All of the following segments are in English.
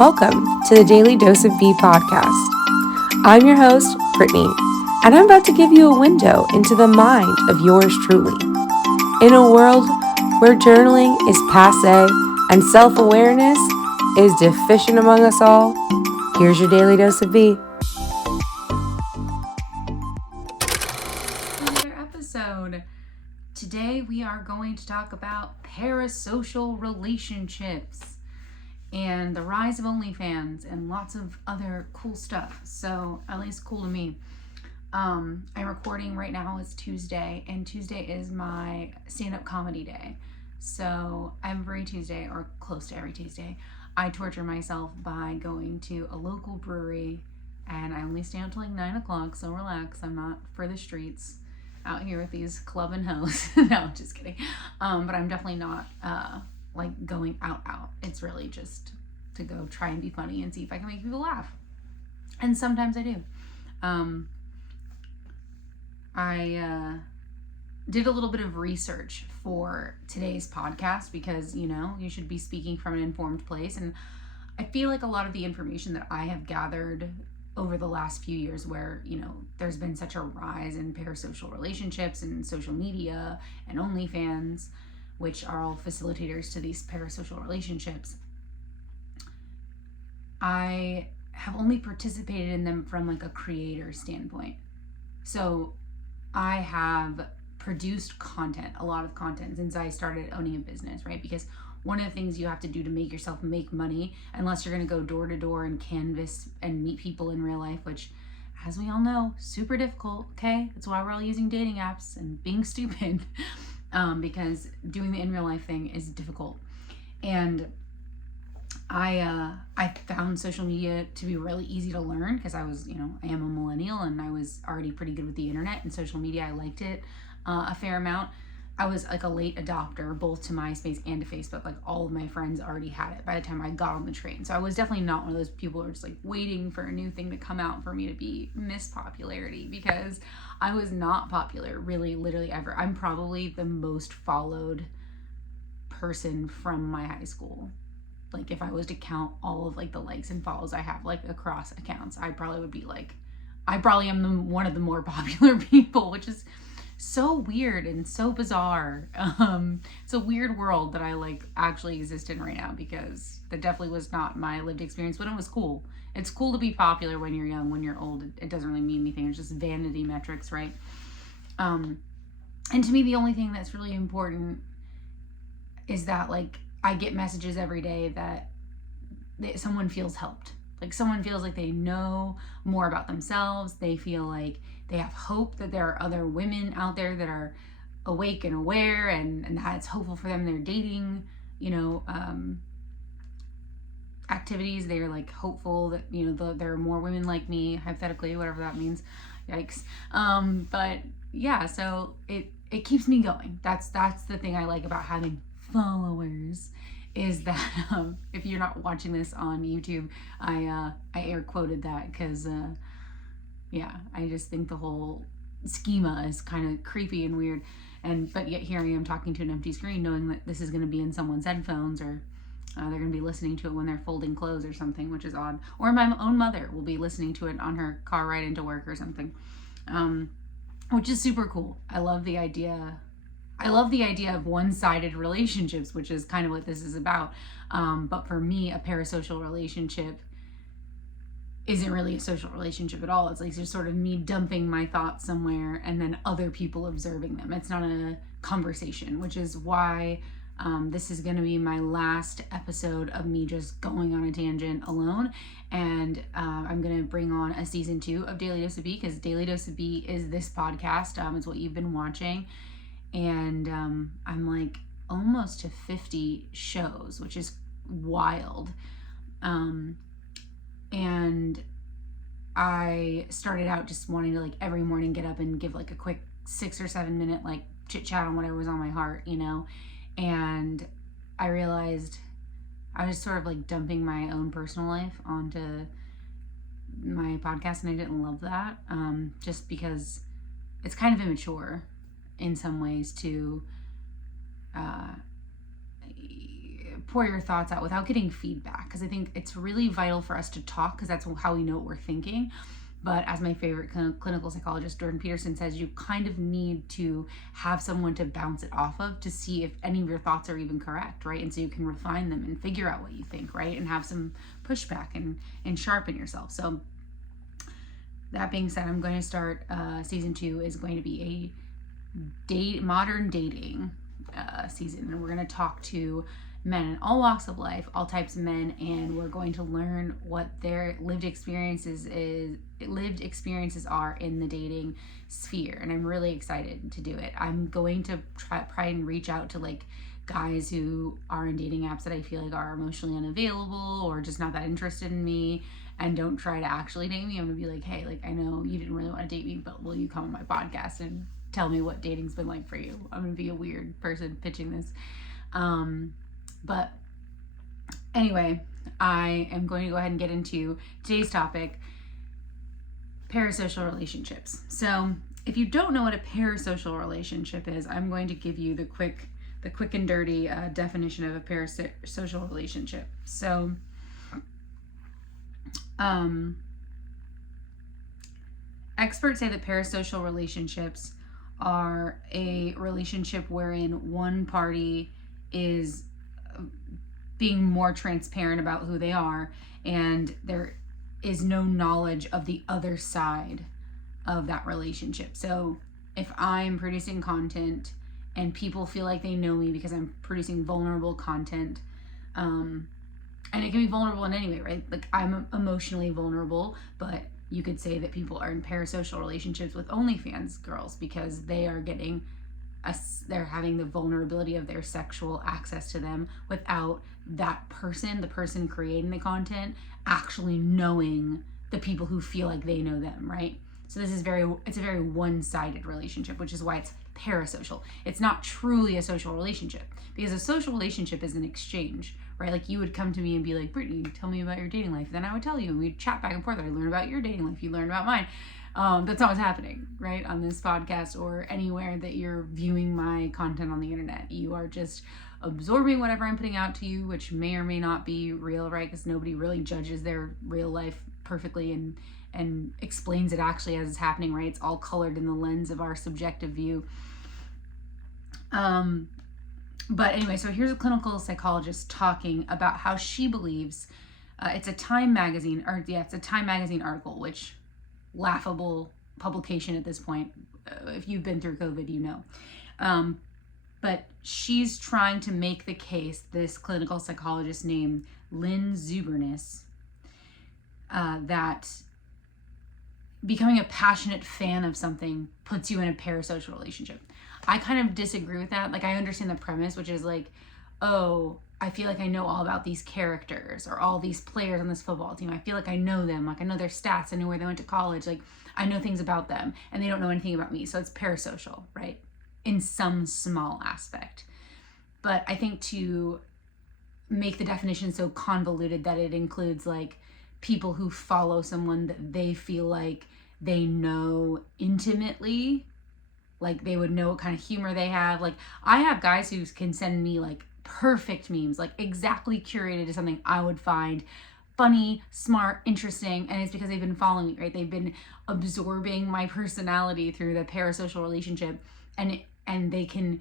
Welcome to the Daily Dose of B podcast. I'm your host, Brittany, and I'm about to give you a window into the mind of yours truly. In a world where journaling is passé and self-awareness is deficient among us all, here's your Daily Dose of B. Another episode. Today we are going to talk about parasocial relationships and the rise of OnlyFans and lots of other cool stuff. So, at least cool to me. I'm recording right now. It's Tuesday, and Tuesday is my stand-up comedy day. So every Tuesday, or close to every Tuesday, I torture myself by going to a local brewery, and I only stay until like 9 o'clock, so relax. I'm not for the streets out here with these clubbing hoes. No, just kidding. But I'm definitely not like going out. It's really just to go try and be funny and see if I can make people laugh. And sometimes I do. I did a little bit of research for today's podcast because, you should be speaking from an informed place. And I feel like a lot of the information that I have gathered over the last few years where, there's been such a rise in parasocial relationships and social media and OnlyFans, which are all facilitators to these parasocial relationships, I have only participated in them from like a creator standpoint. So I have produced content, a lot of content, since I started owning a business, right? Because one of the things you have to do to make yourself make money, unless you're going to go door to door and canvas and meet people in real life, which, as we all know, super difficult, okay? That's why we're all using dating apps and being stupid, because doing the in real life thing is difficult. And I found social media to be really easy to learn because I was, I am a millennial and I was already pretty good with the internet and social media. I liked it a fair amount. I was like a late adopter both to MySpace and to Facebook. Like all of my friends already had it by the time I got on the train. So I was definitely not one of those people who are just like waiting for a new thing to come out for me to be Miss Popularity, because I was not popular really literally ever. I'm probably the most followed person from my high school. Like if I was to count all of like the likes and follows I have like across accounts, I probably would be like, I probably am one of the more popular people, which is so weird and so bizarre. It's a weird world that I like actually exist in right now, because that definitely was not my lived experience, but it was cool. It's cool to be popular when you're young. When you're old, it doesn't really mean anything. It's just vanity metrics, right? And to me, the only thing that's really important is that like I get messages every day that someone feels helped. Like someone feels like they know more about themselves. They feel like they have hope that there are other women out there that are awake and aware, and that it's hopeful for them. They're dating, activities. They're like hopeful that, there are more women like me, hypothetically, whatever that means. Yikes. But yeah, so it keeps me going. That's the thing I like about having followers, is that if you're not watching this on YouTube, I air quoted that because I just think the whole schema is kind of creepy and weird, but yet here I am talking to an empty screen, knowing that this is going to be in someone's headphones, or they're going to be listening to it when they're folding clothes or something, which is odd. Or my own mother will be listening to it on her car ride into work or something, which is super cool. I love the idea of one-sided relationships, which is kind of what this is about. But for me, a parasocial relationship isn't really a social relationship at all. It's like just sort of me dumping my thoughts somewhere and then other people observing them. It's not a conversation, which is why this is going to be my last episode of me just going on a tangent alone. And I'm going to bring on a season 2 of Daily Dose of B, because Daily Dose of B is this podcast. It's what you've been watching. And I'm like almost to 50 shows, which is wild. And I started out just wanting to like every morning get up and give like a quick 6 or 7 minute like chit chat on whatever was on my heart, and I realized I was sort of like dumping my own personal life onto my podcast, and I didn't love that, just because it's kind of immature in some ways to pour your thoughts out without getting feedback, because I think it's really vital for us to talk, because that's how we know what we're thinking. But as my favorite clinical psychologist, Jordan Peterson, says, you kind of need to have someone to bounce it off of to see if any of your thoughts are even correct, right? And so you can refine them and figure out what you think, right? And have some pushback and sharpen yourself. So that being said, I'm going to start season 2 is going to be a modern dating season. And we're going to talk to men in all walks of life, all types of men, and we're going to learn what their lived experiences are in the dating sphere. And I'm really excited to do it. I'm going to try and reach out to like guys who are in dating apps that I feel like are emotionally unavailable or just not that interested in me and don't try to actually date me. I'm gonna be like, hey, like, I know you didn't really want to date me, but will you come on my podcast and tell me what dating's been like for you? I'm gonna be a weird person pitching this. But anyway, I am going to go ahead and get into today's topic, parasocial relationships. So if you don't know what a parasocial relationship is, I'm going to give you the quick and dirty definition of a parasocial relationship. So experts say that parasocial relationships are a relationship wherein one party is being more transparent about who they are, and there is no knowledge of the other side of that relationship. So if I'm producing content and people feel like they know me because I'm producing vulnerable content, and it can be vulnerable in any way, right? Like, I'm emotionally vulnerable, but you could say that people are in parasocial relationships with OnlyFans girls because they are getting they're having the vulnerability of their sexual access to them without that person, the person creating the content, actually knowing the people who feel like they know them, right? So it's a very one-sided relationship, which is why it's parasocial. It's not truly a social relationship, because a social relationship is an exchange, right? Like, you would come to me and be like, Brittany, tell me about your dating life. Then I would tell you, and we'd chat back and forth. I learn about your dating life, you learn about mine. That's not what's happening, right? On this podcast or anywhere that you're viewing my content on the internet. You are just absorbing whatever I'm putting out to you, which may or may not be real, right? Because nobody really judges their real life perfectly and explains it actually as it's happening, right? It's all colored in the lens of our subjective view. But anyway, so here's a clinical psychologist talking about how she believes it's a Time magazine article, which laughable publication at this point. If you've been through COVID, you know. But she's trying to make the case, this clinical psychologist named Lynn Zubernis, that becoming a passionate fan of something puts you in a parasocial relationship. I kind of disagree with that. Like, I understand the premise, which is like, oh, I feel like I know all about these characters or all these players on this football team. I feel like I know them. Like, I know their stats. I know where they went to college. Like, I know things about them, and they don't know anything about me. So it's parasocial, right? In some small aspect. But I think to make the definition so convoluted that it includes like people who follow someone that they feel like they know intimately, like they would know what kind of humor they have. Like, I have guys who can send me like perfect memes, like exactly curated to something I would find funny, smart, interesting, and it's because they've been following me, right? They've been absorbing my personality through the parasocial relationship, and they can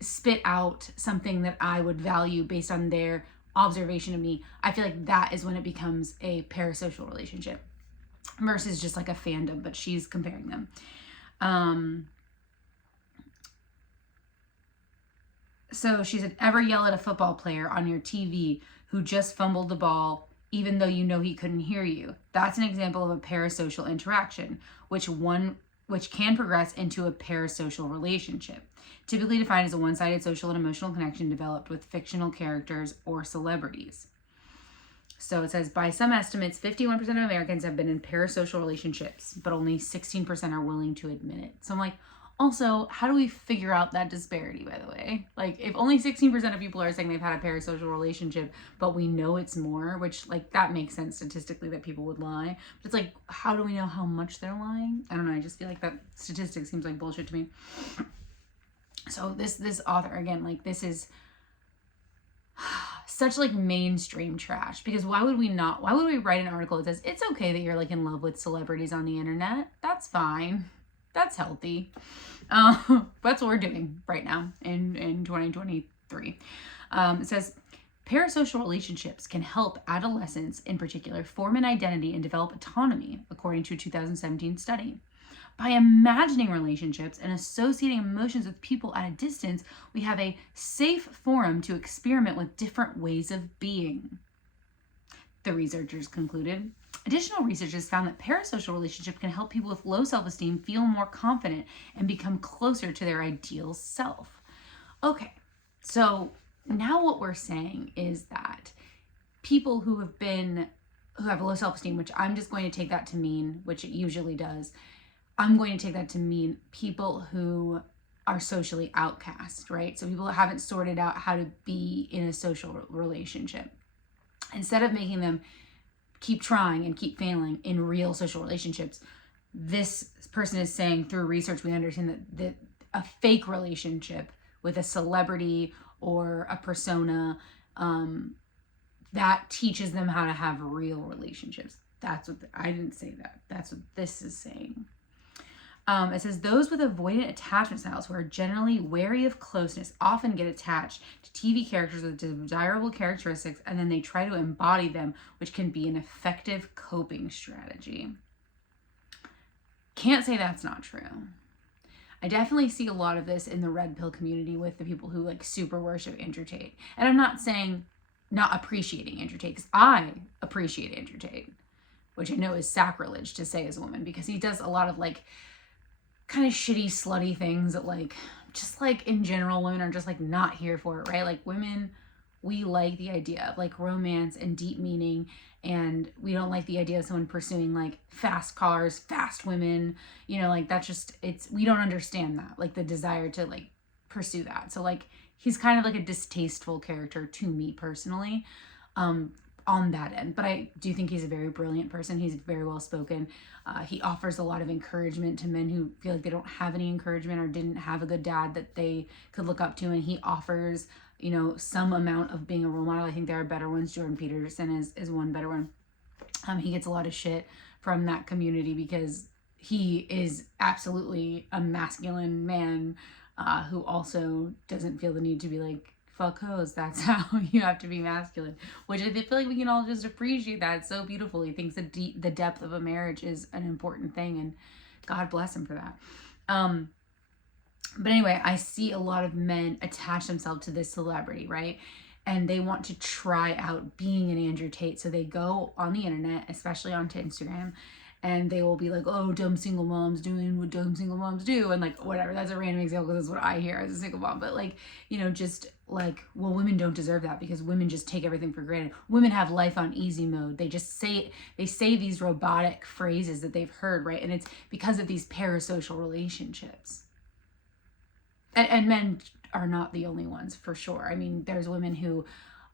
spit out something that I would value based on their observation of me. I feel like that is when it becomes a parasocial relationship versus just like a fandom, but she's comparing them. So she said, ever yell at a football player on your TV who just fumbled the ball even though you know he couldn't hear you? That's an example of a parasocial interaction, which can progress into a parasocial relationship, typically defined as a one-sided social and emotional connection developed with fictional characters or celebrities. So it says, by some estimates, 51% of Americans have been in parasocial relationships, but only 16% are willing to admit it. So I'm like, also, how do we figure out that disparity, by the way? Like, if only 16% of people are saying they've had a parasocial relationship, but we know it's more, which, like, that makes sense statistically that people would lie. But it's like, how do we know how much they're lying? I don't know. I just feel like that statistic seems like bullshit to me. So this author, again, like, this is such like mainstream trash, because why would we write an article that says it's okay that you're like in love with celebrities on the internet? That's fine. That's healthy. That's what we're doing right now in 2023. It says parasocial relationships can help adolescents in particular form an identity and develop autonomy, according to a 2017 study. By imagining relationships and associating emotions with people at a distance, we have a safe forum to experiment with different ways of being, the researchers concluded. Additional research has found that parasocial relationships can help people with low self-esteem feel more confident and become closer to their ideal self. Okay, so now what we're saying is that people who have low self-esteem, which I'm just going to take that to mean, which it usually does, I'm going to take that to mean people who are socially outcast, right? So people that haven't sorted out how to be in a social relationship. Instead of making them keep trying and keep failing in real social relationships, this person is saying through research, we understand that a fake relationship with a celebrity or a persona, that teaches them how to have real relationships. I didn't say that. That's what this is saying. It says those with avoidant attachment styles who are generally wary of closeness often get attached to TV characters with desirable characteristics, and then they try to embody them, which can be an effective coping strategy. Can't say that's not true. I definitely see a lot of this in the red pill community with the people who like super worship Andrew Tate. And I'm not saying not appreciating Andrew Tate, because I appreciate Andrew Tate, which I know is sacrilege to say as a woman, because he does a lot of like kind of shitty, slutty things that like, just like in general, women are just like not here for it, right? Like women, we like the idea of like romance and deep meaning, and we don't like the idea of someone pursuing like fast cars, fast women, you know, like that's just, we don't understand that, like the desire to like pursue that. So like, he's kind of like a distasteful character to me personally, on that end. But I do think he's a very brilliant person. He's very well spoken. He offers a lot of encouragement to men who feel like they don't have any encouragement or didn't have a good dad that they could look up to. And he offers, you know, some amount of being a role model. I think there are better ones. Jordan Peterson is one better one. He gets a lot of shit from that community because he is absolutely a masculine man who also doesn't feel the need to be like, fuck hoes, that's how you have to be masculine, which I feel like we can all just appreciate that so beautifully. He thinks the depth of a marriage is an important thing, and God bless him for that. But anyway, I see a lot of men attach themselves to this celebrity, right? And they want to try out being an Andrew Tate. So they go on the internet, especially onto Instagram, and they will be like, oh, dumb single moms doing what dumb single moms do. And like, whatever, that's a random example because that's what I hear as a single mom. But like, you know, just like, well, women don't deserve that because women just take everything for granted. Women have life on easy mode. They say these robotic phrases that they've heard, right? And it's because of these parasocial relationships. And men are not the only ones, for sure. I mean, there's women who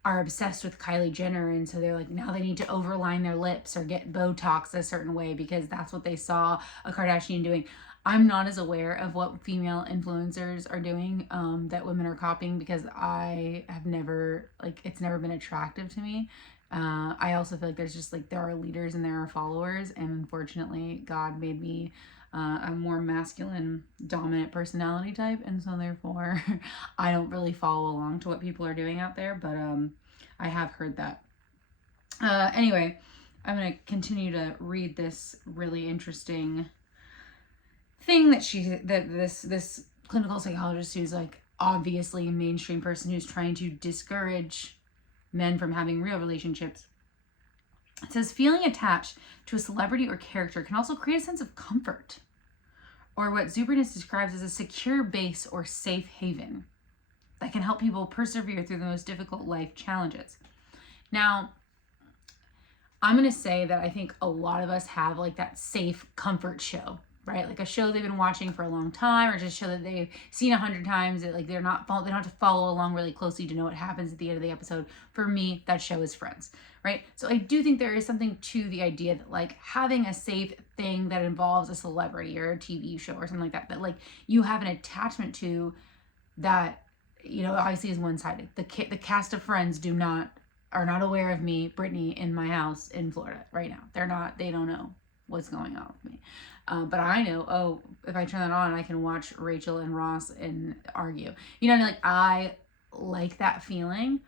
are obsessed with Kylie Jenner, and so they're like, now they need to overline their lips or get Botox a certain way because that's what they saw a Kardashian doing. I'm not as aware of what female influencers are doing that women are copying because I have never, like, it's never been attractive to me. I also feel like there's just like, there are leaders and there are followers, and unfortunately God made me a more masculine dominant personality type, and so therefore I don't really follow along to what people are doing out there, but I have heard that. Anyway, I'm going to continue to read this really interesting thing that this clinical psychologist, who's like obviously a mainstream person who's trying to discourage men from having real relationships. It says feeling attached to a celebrity or character can also create a sense of comfort, or what Zubrinus describes as a secure base or safe haven that can help people persevere through the most difficult life challenges. Now, I'm going to say that I think a lot of us have like that safe comfort show, right? Like a show they've been watching for a long time, or just a show that they've seen 100 times. That like they don't have to follow along really closely to know what happens at the end of the episode. For me, that show is Friends, right? So I do think there is something to the idea that like having a safe thing that involves a celebrity or a TV show or something like that like you have an attachment to, that obviously is one-sided. The cast of Friends are not aware of me, Brittany, in my house in Florida right now. They don't know what's going on with me. But I know, if I turn that on, I can watch Rachel and Ross and argue. You know what I mean? Like, I like that feeling.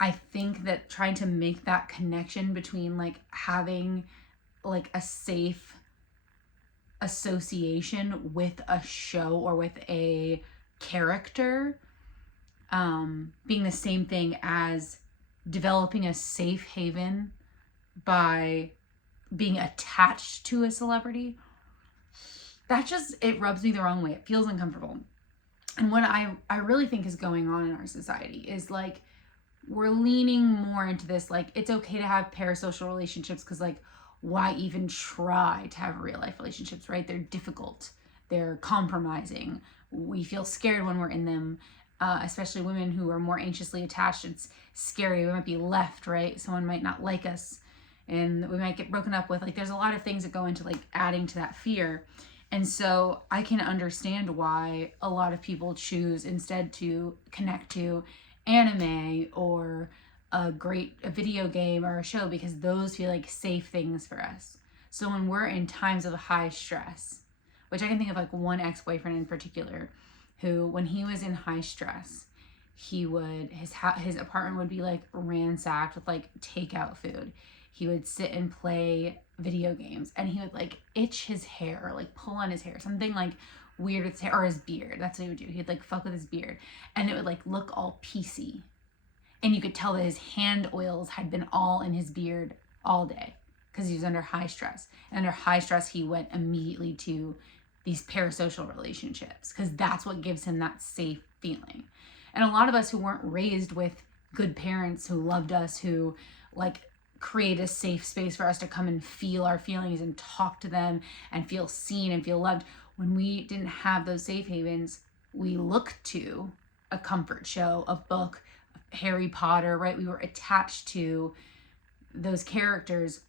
I think that trying to make that connection between like having like a safe association with a show or with a character being the same thing as developing a safe haven by being attached to a celebrity, it rubs me the wrong way. It feels uncomfortable. And what I really think is going on in our society is like, we're leaning more into this, like, it's okay to have parasocial relationships because, like, why even try to have real life relationships, right? They're difficult. They're compromising. We feel scared when we're in them, especially women who are more anxiously attached. It's scary. We might be left, right? Someone might not like us and we might get broken up with. Like, there's a lot of things that go into, like, adding to that fear. And so I can understand why a lot of people choose instead to connect to anime or a video game or a show, because those feel like safe things for us. So when we're in times of high stress, which I can think of like one ex-boyfriend in particular who, when he was in high stress, his apartment would be like ransacked with like takeout food. He would sit and play video games and he would like itch his hair or like pull on his hair, something like weird with his hair, or his beard. That's what he would do. He'd like fuck with his beard and it would like look all piecey. And you could tell that his hand oils had been all in his beard all day because he was under high stress. And under high stress, he went immediately to these parasocial relationships because that's what gives him that safe feeling. And a lot of us who weren't raised with good parents who loved us, who like create a safe space for us to come and feel our feelings and talk to them and feel seen and feel loved, when we didn't have those safe havens, we looked to a comfort show, a book, Harry Potter, right? We were attached to those characters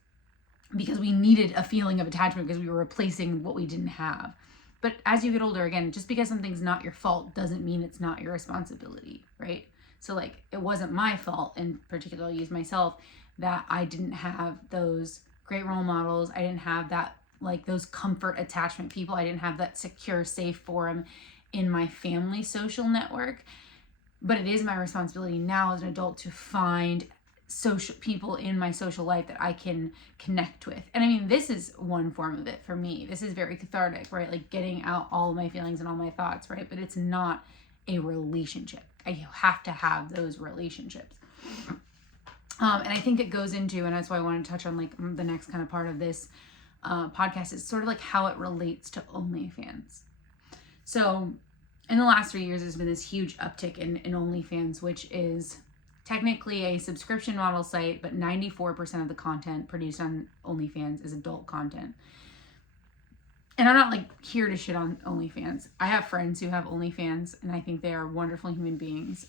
because we needed a feeling of attachment because we were replacing what we didn't have. But as you get older, again, just because something's not your fault doesn't mean it's not your responsibility, right? So like, it wasn't my fault, in particular, I'll use myself, that I didn't have those great role models. I didn't have that, like, those comfort attachment people. I didn't have that secure, safe forum in my family social network. But it is my responsibility now as an adult to find social people in my social life that I can connect with. And I mean, this is one form of it for me. This is very cathartic, right? Like getting out all of my feelings and all my thoughts, right? But it's not a relationship. I have to have those relationships. And I think it goes into, and that's why I want to touch on like the next kind of part of this podcast, is sort of like how it relates to OnlyFans. So in the last 3 years, there's been this huge uptick in OnlyFans, which is technically a subscription model site, but 94% of the content produced on OnlyFans is adult content. And I'm not like here to shit on OnlyFans. I have friends who have OnlyFans, and I think they are wonderful human beings.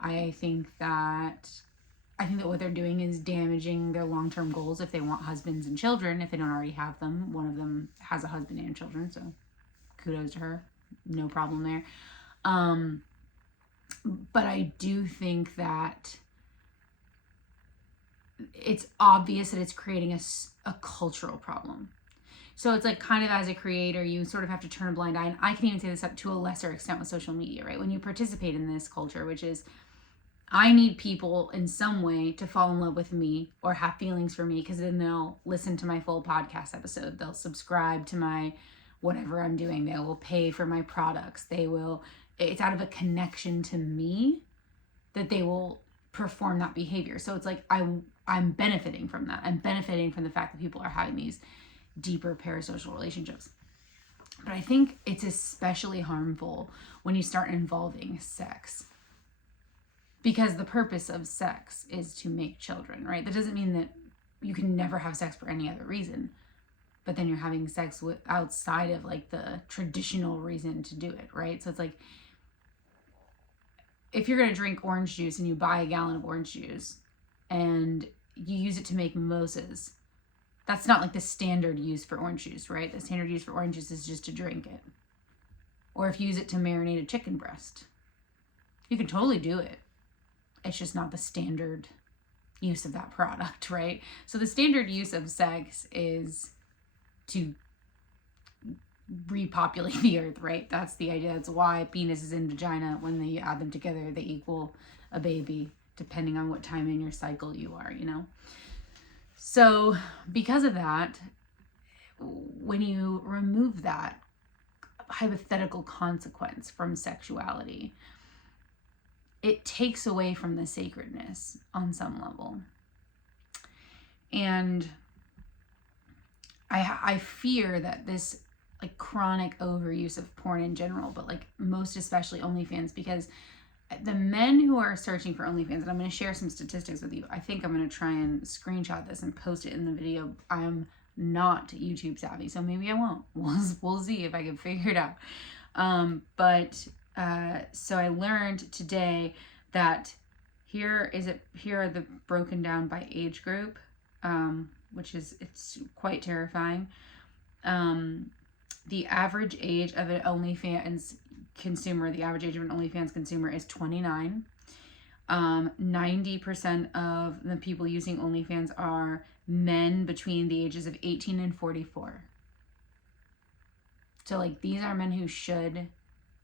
I think that what they're doing is damaging their long-term goals if they want husbands and children, if they don't already have them. One of them has a husband and children, so kudos to her. No problem there. But I do think that it's obvious that it's creating a cultural problem. So it's like, kind of as a creator, you sort of have to turn a blind eye. And I can even say this up to a lesser extent with social media, right? When you participate in this culture, which is, I need people in some way to fall in love with me or have feelings for me, because then they'll listen to my full podcast episode. They'll subscribe to my whatever I'm doing. They will pay for my products. It's out of a connection to me that they will perform that behavior. So it's like, I'm benefiting from that. I'm benefiting from the fact that people are having these deeper parasocial relationships. But I think it's especially harmful when you start involving sex. Because the purpose of sex is to make children, right? That doesn't mean that you can never have sex for any other reason. But then you're having sex outside of like the traditional reason to do it, right? So it's like, if you're going to drink orange juice and you buy a gallon of orange juice and you use it to make mimosas, that's not like the standard use for orange juice, right? The standard use for orange juice is just to drink it. or if you use it to marinate a chicken breast. You can totally do it. It's just not the standard use of that product, right? So the standard use of sex is to repopulate the earth, right? That's the idea. That's why penises and vagina, when you add them together, they equal a baby, depending on what time in your cycle you are, you know? So because of that, when you remove that hypothetical consequence from sexuality, it takes away from the sacredness on some level. And I fear that this like chronic overuse of porn in general, but like most especially OnlyFans, because the men who are searching for OnlyFans, and I'm going to share some statistics with you. I think I'm going to try and screenshot this and post it in the video. I'm not YouTube savvy, so maybe I won't. We'll see if I can figure it out. So I learned today that here are the broken down by age group, which it's quite terrifying. The average age of an OnlyFans consumer, is 29. 90% of the people using OnlyFans are men between the ages of 18 and 44. So like these are men who should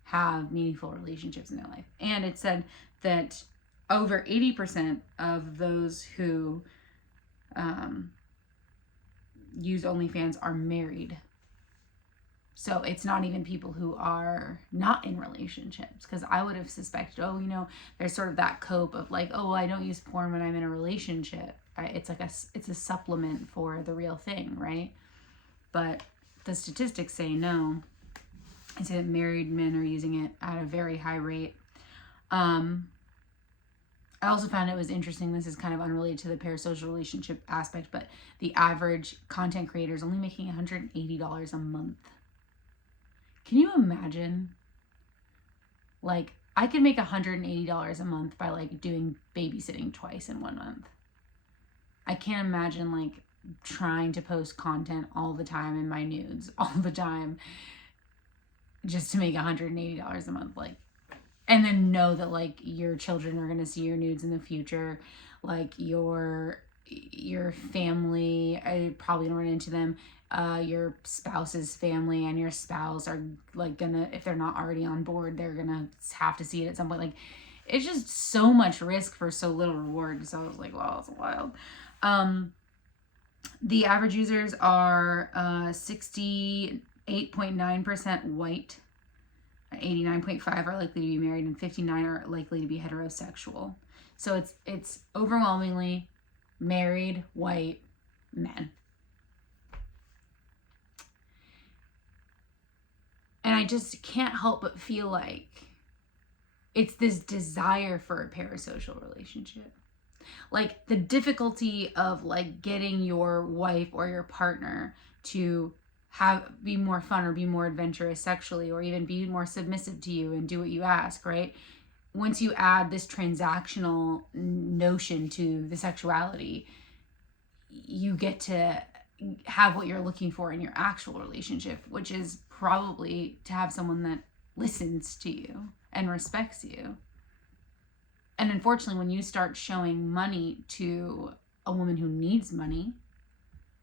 have meaningful relationships in their life. And it said that over 80% of those who use OnlyFans are married. So it's not even people who are not in relationships, because I would have suspected, there's sort of that cope of like, I don't use porn when I'm in a relationship. It's like it's a supplement for the real thing, right? But the statistics say no. I say that married men are using it at a very high rate. I also found it was interesting, this is kind of unrelated to the parasocial relationship aspect, but the average content creator is only making $180 a month. Can you imagine? Like, I could make $180 a month by like doing babysitting twice in 1 month. I can't imagine like trying to post content all the time in my nudes all the time just to make $180 a month. Like, and then know that like your children are going to see your nudes in the future. Like your family, I probably don't run into them. Your spouse's family and your spouse are like gonna, if they're not already on board, they're gonna have to see it at some point. Like, it's just so much risk for so little reward. So I was like, wow, that's wild. The average users are 68.9% white, 89.5% are likely to be married, and 59% are likely to be heterosexual. So it's overwhelmingly married white men. And I just can't help but feel like it's this desire for a parasocial relationship. Like the difficulty of like getting your wife or your partner to be more fun or be more adventurous sexually, or even be more submissive to you and do what you ask, right? Once you add this transactional notion to the sexuality, you get to have what you're looking for in your actual relationship, which is probably to have someone that listens to you and respects you. And unfortunately, when you start showing money to a woman who needs money,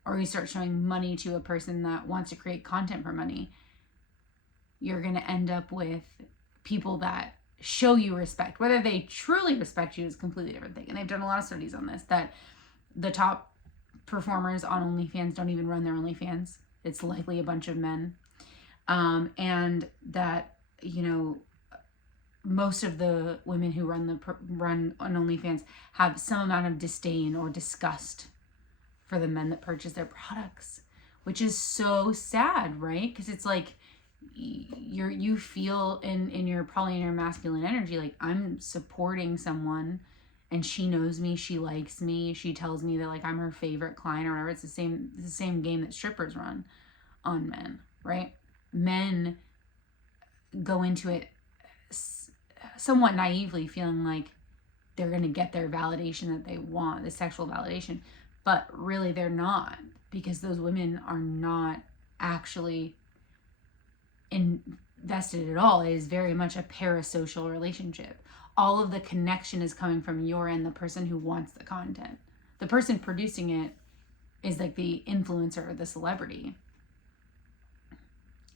or you start showing money to a person that wants to create content for money, you're going to end up with people that show you respect. Whether they truly respect you is a completely different thing. And they've done a lot of studies on this, that the top performers on OnlyFans don't even run their OnlyFans. It's likely a bunch of men. And that, most of the women who run on OnlyFans have some amount of disdain or disgust for the men that purchase their products, which is so sad, right? Because it's like you feel in your masculine energy, like I'm supporting someone and she knows me, she likes me, she tells me that like I'm her favorite client or whatever. It's the same game that strippers run on men, right? Men go into it somewhat naively, feeling like they're going to get their validation that they want, the sexual validation, but really they're not, because those women are not actually vested at all. It is very much a parasocial relationship. All of the connection is coming from your end, the person who wants the content. The person producing it is like the influencer or the celebrity.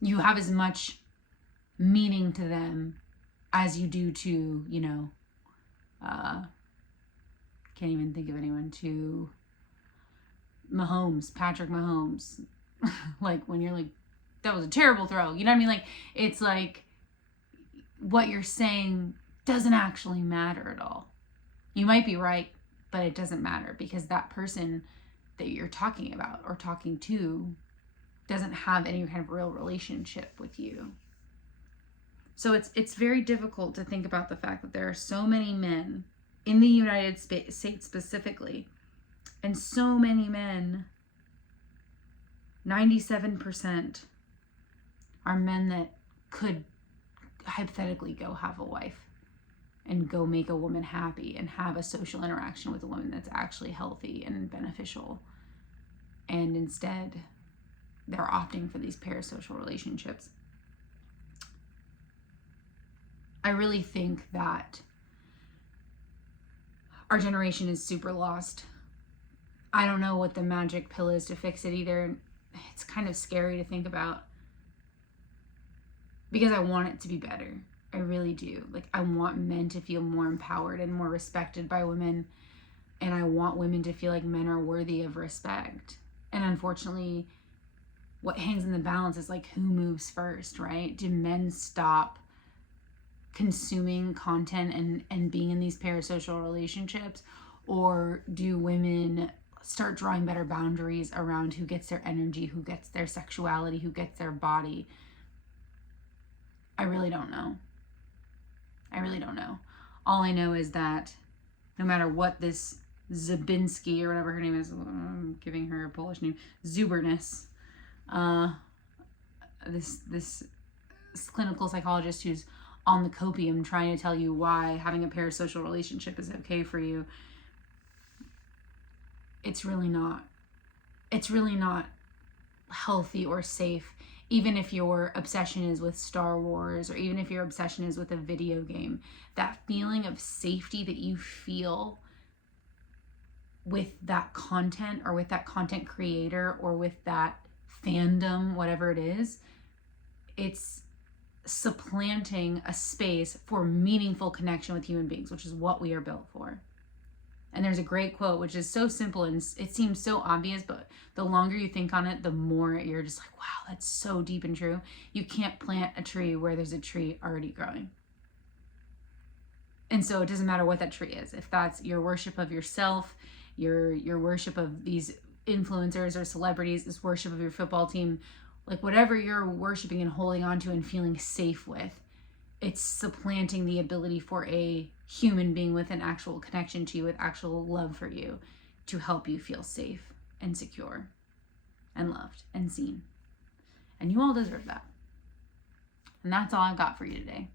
You have as much meaning to them as you do to, can't even think of anyone, to Patrick Mahomes. Like when you're like, that was a terrible throw. You know what I mean? Like, it's like what you're saying doesn't actually matter at all. You might be right, but it doesn't matter because that person that you're talking about or talking to doesn't have any kind of real relationship with you. So it's very difficult to think about the fact that there are so many men in the United States specifically, and so many men, 97%, are men that could hypothetically go have a wife and go make a woman happy and have a social interaction with a woman that's actually healthy and beneficial. And instead, they're opting for these parasocial relationships. I really think that our generation is super lost. I don't know what the magic pill is to fix it either. It's kind of scary to think about because I want it to be better. I really do. Like, I want men to feel more empowered and more respected by women. And I want women to feel like men are worthy of respect. And unfortunately, what hangs in the balance is like who moves first, right? Do men stop consuming content and being in these parasocial relationships? Or do women start drawing better boundaries around who gets their energy, who gets their sexuality, who gets their body? I really don't know. All I know is that no matter what this Zabinski or whatever her name is, I'm giving her a Polish name, Zuberness, this clinical psychologist who's on the copium trying to tell you why having a parasocial relationship is okay for you, it's really not healthy or safe. Even if your obsession is with Star Wars, or even if your obsession is with a video game, that feeling of safety that you feel with that content or with that content creator or with that fandom, whatever it is, it's supplanting a space for meaningful connection with human beings, which is what we are built for. And there's a great quote, which is so simple and it seems so obvious, but the longer you think on it, the more you're just like, wow, that's so deep and true. You can't plant a tree where there's a tree already growing. And so it doesn't matter what that tree is. If that's your worship of yourself, your worship of these influencers or celebrities, this worship of your football team, like whatever you're worshiping and holding on to and feeling safe with, it's supplanting the ability for a human being with an actual connection to you, with actual love for you, to help you feel safe and secure and loved and seen. And you all deserve that. And that's all I've got for you today.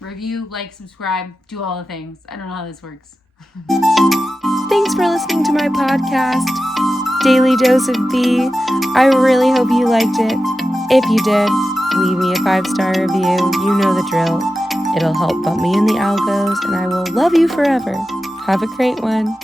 Review, like, subscribe, do all the things. I don't know how this works. Thanks for listening to my podcast, Daily Dose of B. I really hope you liked it. If you did, leave me a 5-star review. You know the drill. It'll help bump me in the algos, and I will love you forever. Have a great one.